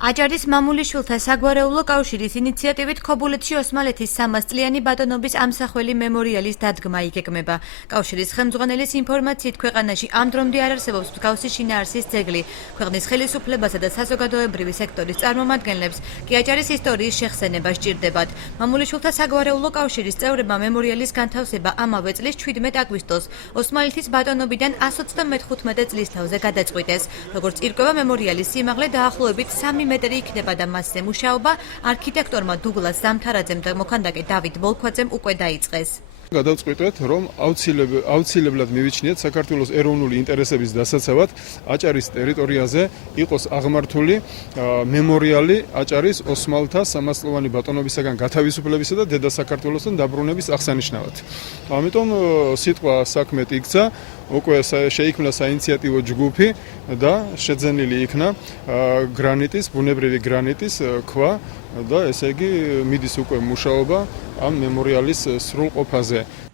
აჭარის მამულიშვილთა საგვარეულო კავშირის ინიციატივით ქობულეთში ოსმალეთის 300 წლიანი ბატონობის ამსახველი მემორიალის დადგმა იგეგმება. კავშირის ხელმძღვანელის ინფორმაციით ქვეყანაში ამ დრომდე არ არსებობს მსგავსი შინაარსის ძეგლი. ქვეყნის ხელისუფლებასა და საზოგადოებრივი სექტორის წარმომადგენლებს კი აჭარის ისტორიის შეხსენება სჭირდებათ. მამულიშვილთა საგვარეულო კავშირის წევრებმა მემორიალის განთავსება ამავე წლის 17 აგვისტოს ოსმალეთის ბატონობიდან 135 წლის თავზე გადაწყვიტეს. როგორც ირკვევა მემორიალის სიმაღლე დაახლოებით 3 მეტრი იქნება და მასზე მუშაობა არქიტექტორმა დუგლას ზამთარაძემ და მოქანდაკე დავით ბოლქვაძემ უკვე დაიწყეს. გადავწყვიტეთ, რომ აუცილებლად მივიჩნიეთ საქართველოს ეროვნული ინტერესების დასაცავად აჭარის ტერიტორიაზე იყოს აღმართული მემორიალი აჭარის ოსმალთა 300 წლოვანი ბატონობისაგან გათავისუფლებისა და დედა საქართველოსთან დაბრუნების აღსანიშნავად. ამიტომ სიტყვა საქმეთ იქცა, უკვე შეიქმნა საინიციატივო ჯგუფი და შეძენილი იქნა ბუნებრივი გრანიტის ქვა და ესე იგი მიდის უკვე მუშაობა ამ მემორიალის სრულყოფაზე.